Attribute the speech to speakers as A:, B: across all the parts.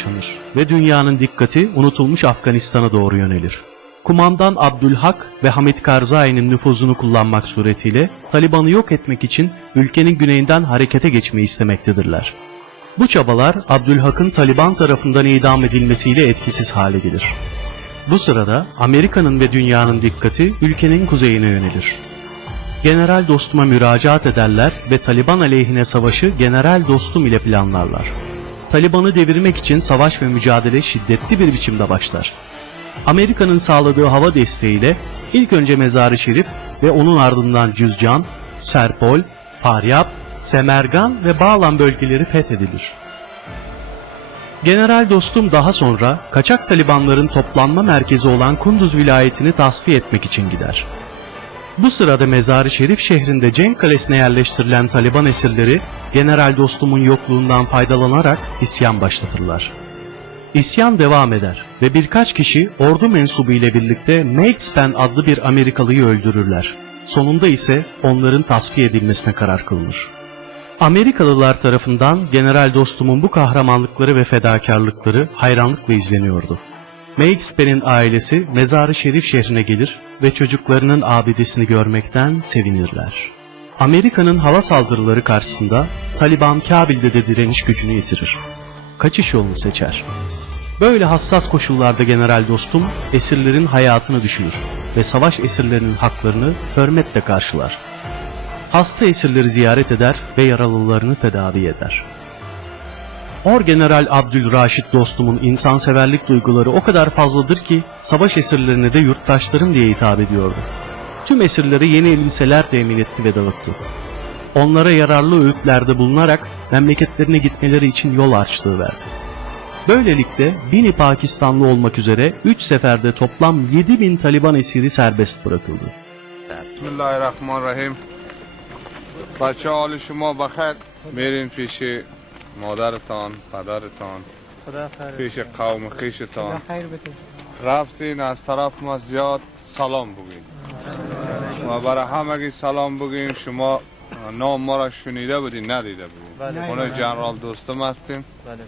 A: yaşanır ve dünyanın dikkati unutulmuş Afganistan'a doğru yönelir. Kumandan Abdülhak ve Hamid Karzai'nin nüfuzunu kullanmak suretiyle Taliban'ı yok etmek için ülkenin güneyinden harekete geçmeyi istemektedirler. Bu çabalar Abdülhak'ın Taliban tarafından idam edilmesiyle etkisiz hale gelir. Bu sırada Amerika'nın ve dünyanın dikkati ülkenin kuzeyine yönelir. General Dostum'a müracaat ederler ve Taliban aleyhine savaşı General Dostum ile planlarlar. Taliban'ı devirmek için savaş ve mücadele şiddetli bir biçimde başlar. Amerika'nın sağladığı hava desteğiyle ilk önce Mezar-ı Şerif ve onun ardından Cüzcan, Serpol, Faryab, Semergan ve Bağlan bölgeleri fethedilir. General Dostum daha sonra kaçak Talibanların toplanma merkezi olan Kunduz vilayetini tasfiye etmek için gider. Bu sırada Mezar-ı Şerif şehrinde Cenk Kalesi'ne yerleştirilen Taliban esirleri General Dostum'un yokluğundan faydalanarak isyan başlatırlar. İsyan devam eder ve birkaç kişi ordu mensubu ile birlikte Makespan adlı bir Amerikalıyı öldürürler. Sonunda ise onların tasfiye edilmesine karar kılınır. Amerikalılar tarafından General Dostum'un bu kahramanlıkları ve fedakarlıkları hayranlıkla izleniyordu. Makespan'in ailesi Mezar-ı Şerif şehrine gelir ve çocuklarının abidesini görmekten sevinirler. Amerika'nın hava saldırıları karşısında Taliban Kabil'de de direniş gücünü yitirir. Kaçış yolunu seçer. Böyle hassas koşullarda General Dostum esirlerin hayatını düşünür ve savaş esirlerinin haklarını hürmetle karşılar. Hasta esirleri ziyaret eder ve yaralılarını tedavi eder. Orgeneral Abdülraşit dostumun insanseverlik duyguları o kadar fazladır ki savaş esirlerine de yurttaşlarım diye hitap ediyordu. Tüm esirlere yeni elbiseler temin etti ve dağıttı. Onlara yararlı öğütlerde bulunarak memleketlerine gitmeleri için yol açtığı verdi. Böylelikle bini Pakistanlı olmak üzere 3 seferde toplam 7 bin Taliban esiri serbest bırakıldı.
B: Bismillahirrahmanirrahim. Bacha Ali Şuma Bakher, Merin Pişi مادرتان پدرتان
C: خدا خیر.
B: پیش قوم خیشتان.
C: خیر
B: رفتین از طرف ما زیاد سلام بگین. و برای همگی سلام بگیم. شما نام ما را شنیده بودین ندیده بودین.
C: بله.
B: خونه جنرال دوستم هستیم.
C: بله.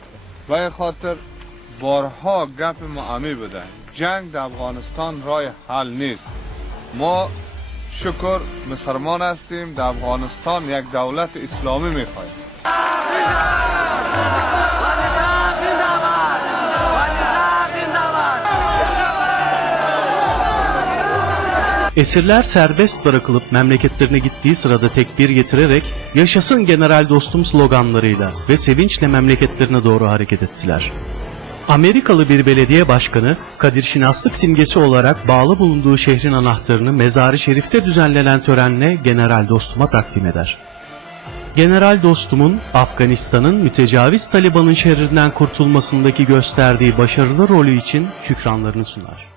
B: و این خاطر بارها گپ ما امی بوده جنگ در افغانستان رای حل نیست. ما شکر مسلمان هستیم. در افغانستان یک دولت اسلامی می‌خوایم
A: Esirler serbest bırakılıp memleketlerine gittiği sırada tekbir getirerek yaşasın general dostum sloganlarıyla ve sevinçle memleketlerine doğru hareket ettiler. Amerikalı bir belediye başkanı Kadir Şinaslık simgesi olarak bağlı bulunduğu şehrin anahtarını Mezar-ı Şerif'te düzenlenen törenle General Dostum'a takdim eder. General Dostum'un Afganistan'ın mütecaviz Taliban'ın şerrinden kurtulmasındaki gösterdiği başarılı rolü için şükranlarını sunar.